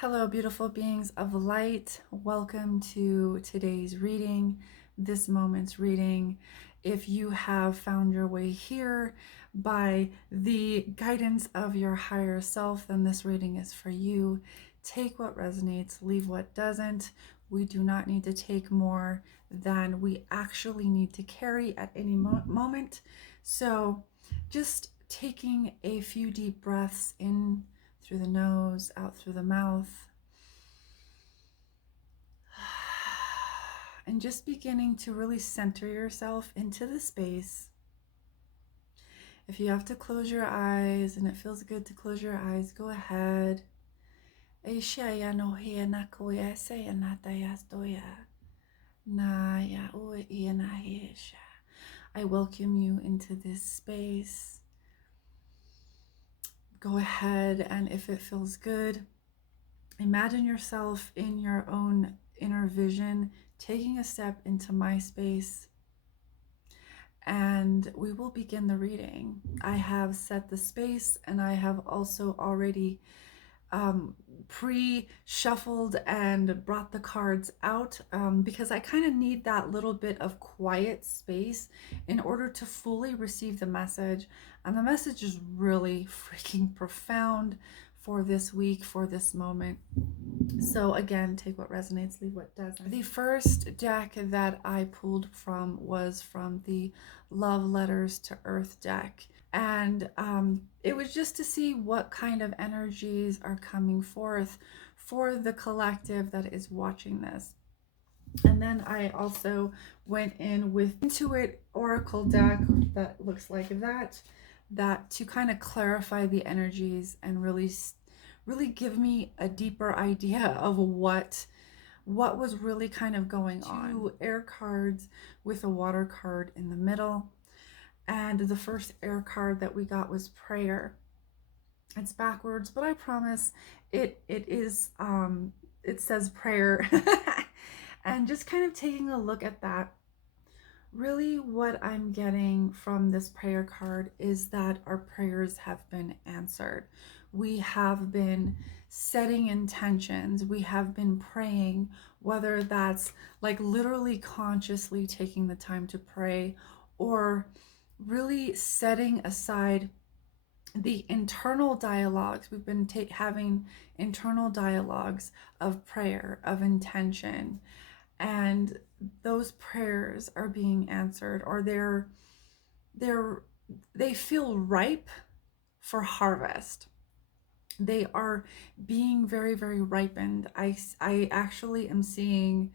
Hello, beautiful beings of light. Welcome to today's reading, this moment's reading. If you have found your way here by the guidance of your higher self, then this reading is for you. Take what resonates, leave what doesn't. We do not need to take more than we actually need to carry at any moment. So just taking a few deep breaths in through the nose, out through the mouth, and just beginning to really center yourself into the space. If you have to close your eyes and it feels good to close your eyes, go ahead. I welcome you into this space. Go ahead, and if it feels good, imagine yourself in your own inner vision, taking a step into my space, and we will begin the reading. I have set the space, and I have also already pre-shuffled and brought the cards out because I kind of need that little bit of quiet space in order to fully receive the message. And the message is really freaking profound for this week, for this moment. So again, take what resonates, leave what doesn't. The first deck that I pulled from was from the Love Letters to Earth deck. And it was just to see what kind of energies are coming forth for the collective that is watching this. And then I also went in with Intuit Oracle deck that looks like that to kind of clarify the energies and really give me a deeper idea of what was really kind of going on. 2 air cards with a water card in the middle. And the first air card that we got was prayer. It's backwards, but I promise it is it says prayer. And just kind of taking a look at that, really what I'm getting from this prayer card is that our prayers have been answered. We have been setting intentions. We have been praying, whether that's like literally consciously taking the time to pray, or really setting aside the internal dialogues. We've been having internal dialogues of prayer, of intention, and those prayers are being answered, or they feel ripe for harvest. They are being very, very ripened. I actually am seeing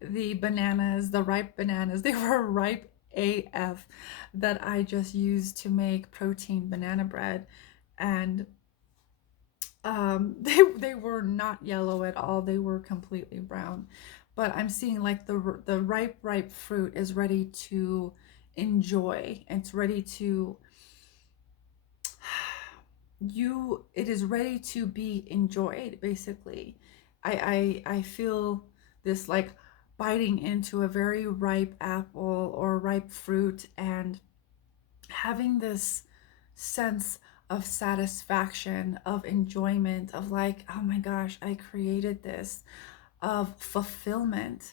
the bananas, the ripe bananas. They were ripe AF that I just used to make protein banana bread, and they were not yellow at all. They were completely brown. But I'm seeing like the ripe fruit is ready to enjoy. It's ready to it is ready to be enjoyed, basically. I feel this like biting into a very ripe apple or ripe fruit and having this sense of satisfaction, of enjoyment, of like, oh my gosh, I created this, of fulfillment.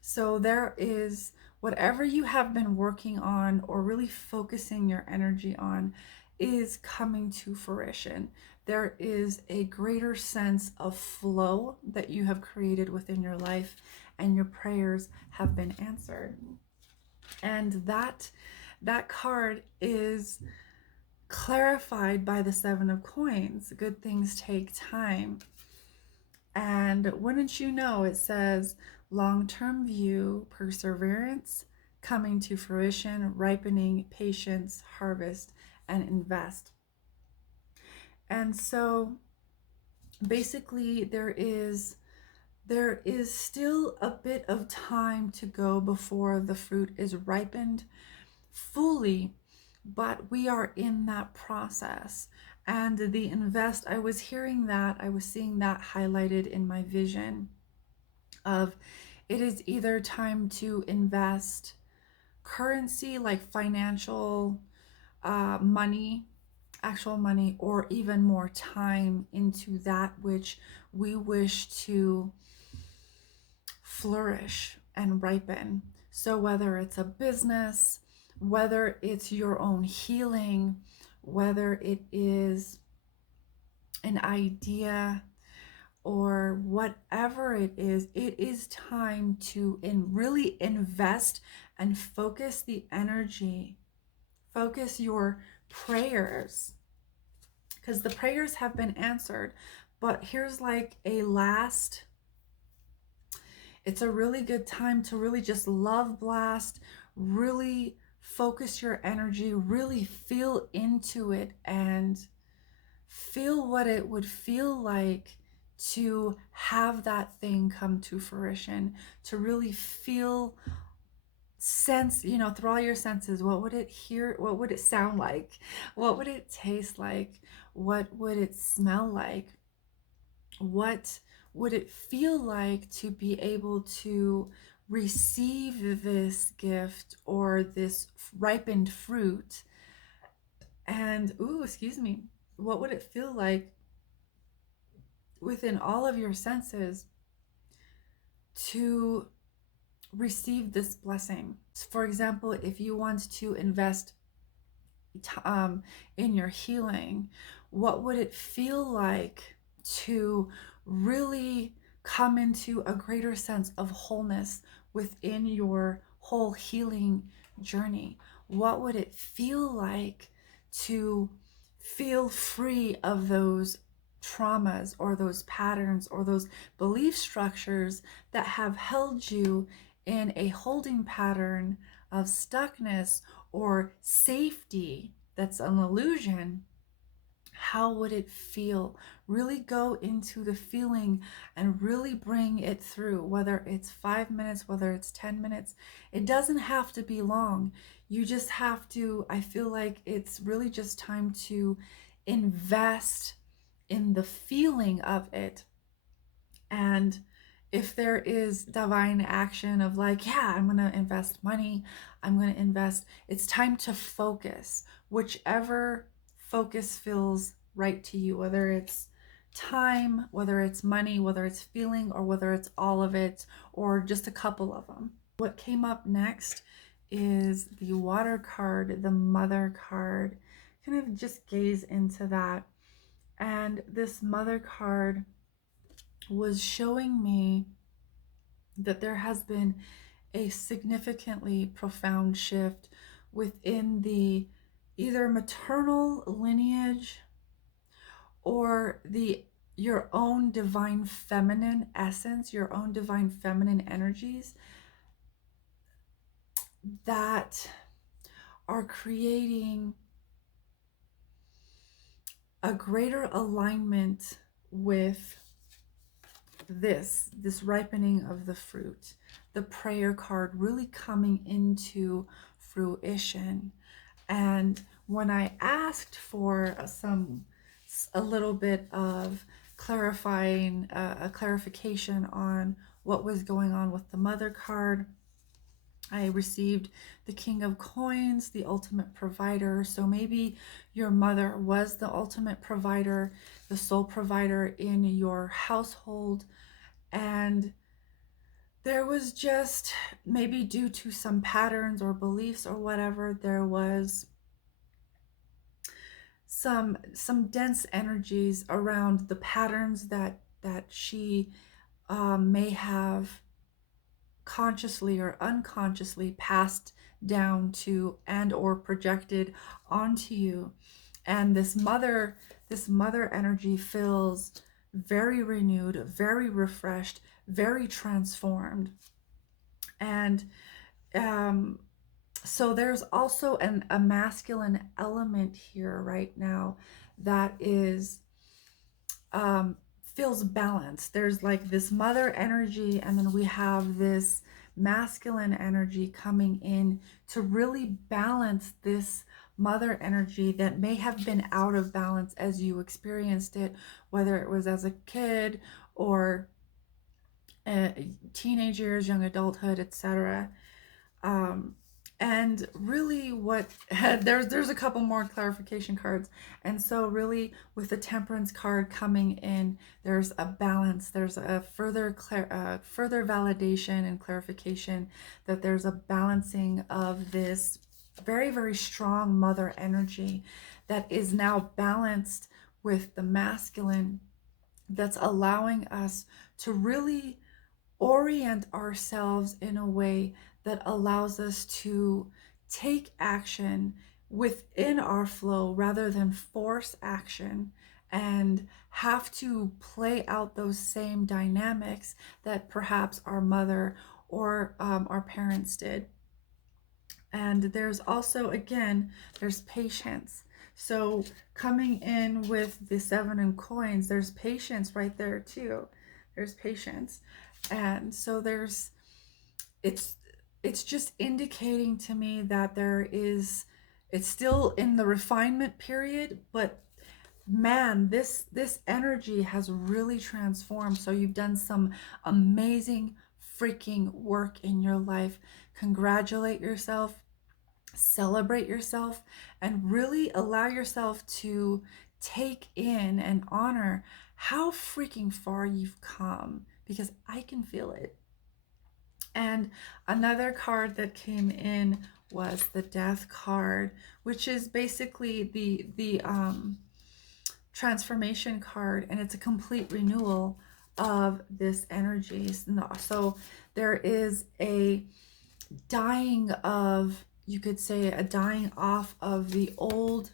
So there is whatever you have been working on or really focusing your energy on is coming to fruition. There is a greater sense of flow that you have created within your life, and your prayers have been answered. And that card is clarified by the 7 of coins. Good things take time. And wouldn't you know, it says long-term view, perseverance, coming to fruition, ripening, patience, harvest, and invest. And so basically there is still a bit of time to go before the fruit is ripened fully, but we are in that process. And the invest, I was seeing that highlighted in my vision of it is either time to invest currency, like financial money, actual money or even more time into that which we wish to flourish and ripen. So, whether it's a business, whether it's your own healing, whether it is an idea, or whatever it is time to really invest and focus the energy, focus your prayers, because the prayers have been answered. But here's like a last, it's a really good time to really just love blast, really focus your energy, really feel into it, and feel what it would feel like to have that thing come to fruition, to really feel, sense, through all your senses, what would it hear, what would it sound like, what would it taste like, what would it smell like, what would it feel like to be able to receive this gift or this ripened fruit. And excuse me, what would it feel like within all of your senses to receive this blessing? For example, if you want to invest in your healing, what would it feel like to really come into a greater sense of wholeness within your whole healing journey? What would it feel like to feel free of those traumas or those patterns or those belief structures that have held you in a holding pattern of stuckness or safety that's an illusion? How would it feel? Really go into the feeling and really bring it through, whether it's 5 minutes, whether it's 10 minutes. It doesn't have to be long. You just have to, I feel like it's really just time to invest in the feeling of it. And if there is divine action of like, yeah, I'm going to invest money, I'm going to invest, it's time to focus. Whichever focus feels right to you, whether it's time, whether it's money, whether it's feeling, or whether it's all of it, or just a couple of them. What came up next is the water card, the mother card. Kind of just gaze into that. And this mother card was showing me that there has been a significantly profound shift within the either maternal lineage or the your own divine feminine essence, your own divine feminine energies that are creating a greater alignment with this ripening of the fruit, the prayer card really coming into fruition. And when I asked for a little bit of clarifying, a clarification on what was going on with the mother card, I received the King of Coins, the ultimate provider. So maybe your mother was the ultimate provider, the sole provider in your household. And there was just, maybe due to some patterns or beliefs or whatever, there was some dense energies around the patterns that she may have consciously or unconsciously passed down to and or projected onto you. And this mother energy feels very renewed, very refreshed, very transformed. And so there's also a masculine element here right now that is feels balanced. There's like this mother energy, and then we have this masculine energy coming in to really balance this mother energy that may have been out of balance as you experienced it, whether it was as a kid or teenage years, young adulthood, etc. And really what there's a couple more clarification cards. And so really with the temperance card coming in, there's a balance, there's a further validation and clarification that there's a balancing of this very, very strong mother energy that is now balanced with the masculine, that's allowing us to really orient ourselves in a way that allows us to take action within our flow rather than force action and have to play out those same dynamics that perhaps our mother or our parents did. And there's also, again, there's patience. So coming in with the seven of coins, there's patience right there too. There's patience. And so it's it's just indicating to me that it's still in the refinement period, but man, this energy has really transformed. So you've done some amazing freaking work in your life. Congratulate yourself, celebrate yourself, and really allow yourself to take in and honor how freaking far you've come, because I can feel it. And another card that came in was the Death card, which is basically the transformation card, and it's a complete renewal of this energy. So there is a dying of, you could say, a dying off of the old.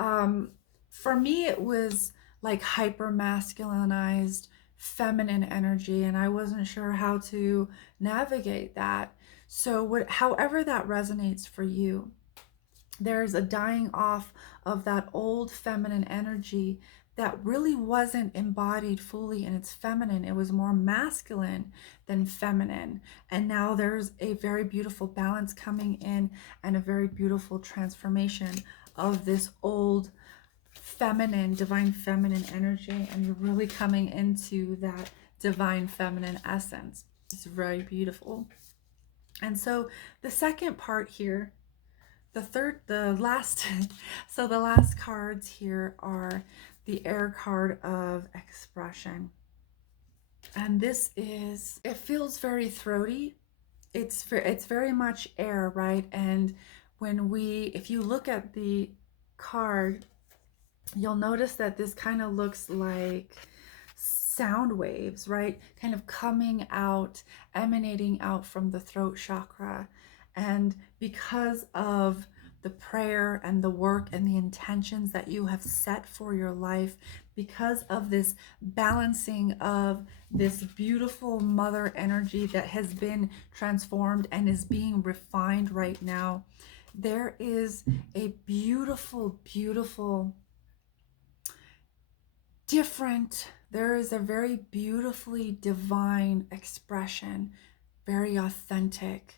um for me it was like hyper masculinized feminine energy, and I wasn't sure how to navigate that. So however that resonates for you, there's a dying off of that old feminine energy that really wasn't embodied fully in its feminine. It was more masculine than feminine. And now there's a very beautiful balance coming in and a very beautiful transformation of this old feminine, divine feminine energy. And you're really coming into that divine feminine essence. It's very beautiful. And so the second part here, the last, so the last cards here are the air card of expression. And this is, it feels very throaty. It's very much air, right? And if you look at the card, you'll notice that this kind of looks like sound waves, right? Kind of coming out, emanating out from the throat chakra. And because of the prayer and the work and the intentions that you have set for your life, because of this balancing of this beautiful mother energy that has been transformed and is being refined right now, there is a beautiful, beautiful, different, there is a very beautifully divine expression, very authentic.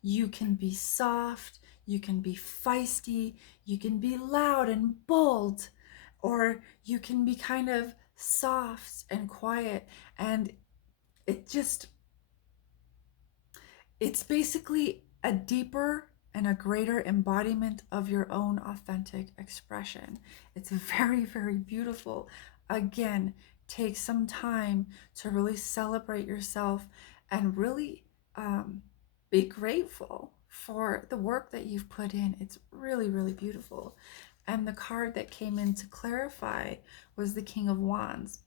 You can be soft, you can be feisty, you can be loud and bold, or you can be kind of soft and quiet. And it just, it's basically a deeper and a greater embodiment of your own authentic expression. It's very, very beautiful. Again, take some time to really celebrate yourself and really be grateful for the work that you've put in. It's really, really beautiful. And the card that came in to clarify was the King of Wands.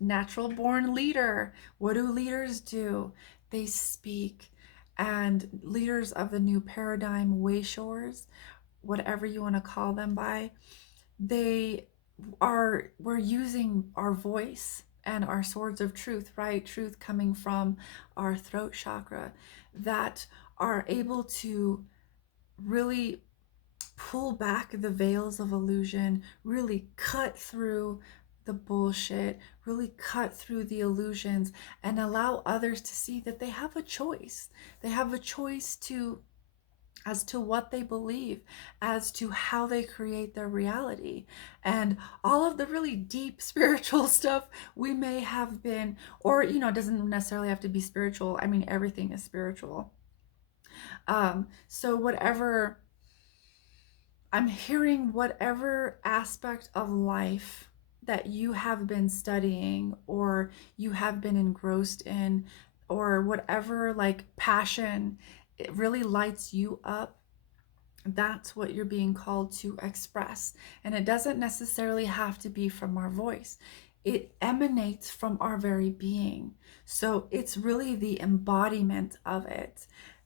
Natural born leader. What do leaders do? They speak. And leaders of the new paradigm, wayshores, whatever you want to call them by, we're using our voice and our swords of truth, right? Truth coming from our throat chakra, that are able to really pull back the veils of illusion, really cut through the bullshit, really cut through the illusions, and allow others to see that they have a choice. They have a choice as to what they believe, as to how they create their reality. And all of the really deep spiritual stuff we may have been, or, it doesn't necessarily have to be spiritual. I mean, everything is spiritual. So whatever I'm hearing, whatever aspect of life that you have been studying or you have been engrossed in, or whatever like passion it really lights you up, that's what you're being called to express. And it doesn't necessarily have to be from our voice, it emanates from our very being. So it's really the embodiment of it.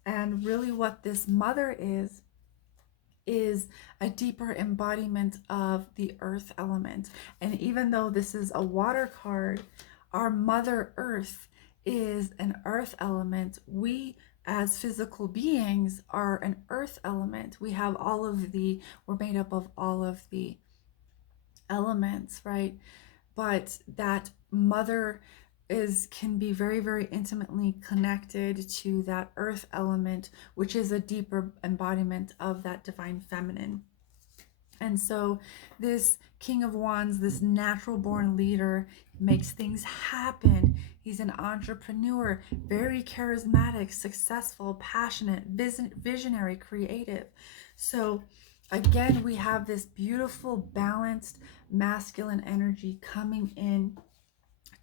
And really, what this mother is a deeper embodiment of the earth element. And even though this is a water card, our Mother Earth is an earth element. We, as physical beings, are an earth element. We have we're made up of all of the elements, right? But that mother is can be very, very intimately connected to that earth element, which is a deeper embodiment of that divine feminine. And so this King of Wands, this natural born leader, makes things happen. He's an entrepreneur, very charismatic, successful, passionate, visionary, creative. So again, we have this beautiful, balanced, masculine energy coming in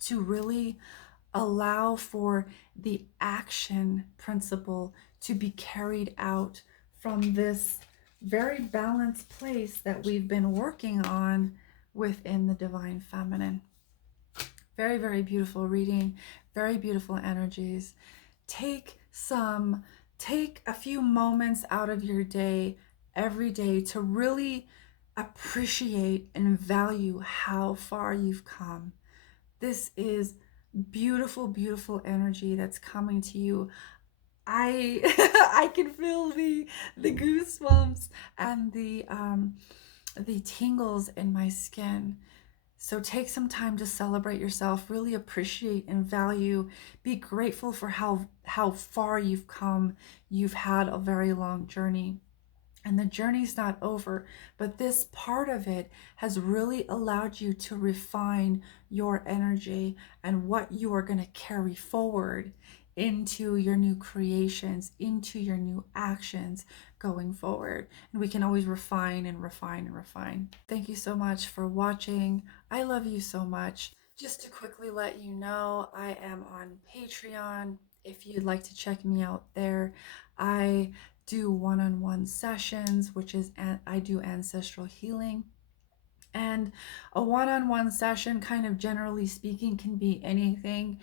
to really allow for the action principle to be carried out from this very balanced place that we've been working on within the divine feminine. Very, very beautiful reading, very beautiful energies. Take some, take a few moments out of your day every day to really appreciate and value how far you've come. This is beautiful, beautiful energy that's coming to you. I I can feel the goosebumps and the tingles in my skin. So take some time to celebrate yourself, really appreciate and value, be grateful for how far you've come. You've had a very long journey. And the journey's not over, but this part of it has really allowed you to refine your energy and what you are going to carry forward into your new creations, into your new actions going forward. And we can always refine and refine and refine. Thank you so much for watching. I love you so much. Just to quickly let you know, I am on Patreon. If you'd like to check me out there, I do one-on-one sessions, which is I do ancestral healing. And a one-on-one session, kind of generally speaking, can be anything.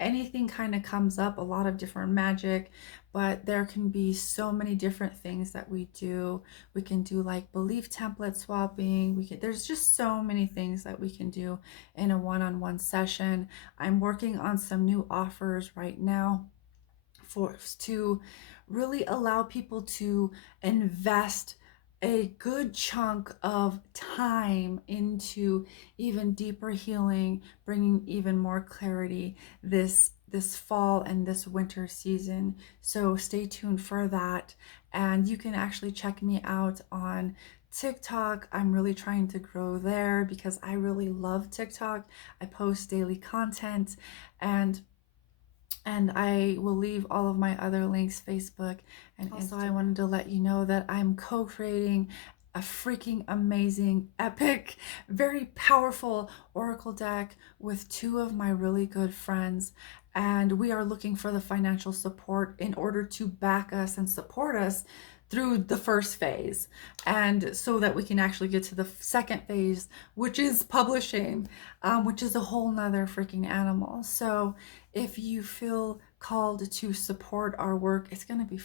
Anything kind of comes up, a lot of different magic, but there can be so many different things that we do. We can do like belief template swapping. There's just so many things that we can do in a one-on-one session. I'm working on some new offers right now to really allow people to invest a good chunk of time into even deeper healing, bringing even more clarity this fall and this winter season. So stay tuned for that. And you can actually check me out on TikTok. I'm really trying to grow there because I really love TikTok. I post daily content, and I will leave all of my other links, Facebook and also Instagram. I wanted to let you know that I'm co-creating a freaking amazing, epic, very powerful oracle deck with two of my really good friends. And we are looking for the financial support in order to back us and support us through the first phase, and so that we can actually get to the second phase, which is publishing, which is a whole nother freaking animal. So if you feel called to support our work, it's gonna be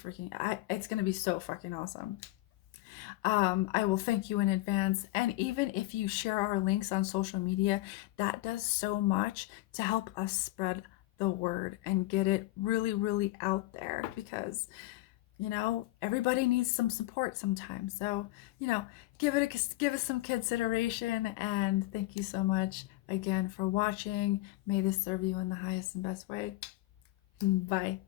it's gonna be so fucking awesome. I will thank you in advance. And even if you share our links on social media, that does so much to help us spread the word and get it really, really out there, because everybody needs some support sometimes. So give us some consideration. And thank you so much again for watching. May this serve you in the highest and best way. Bye.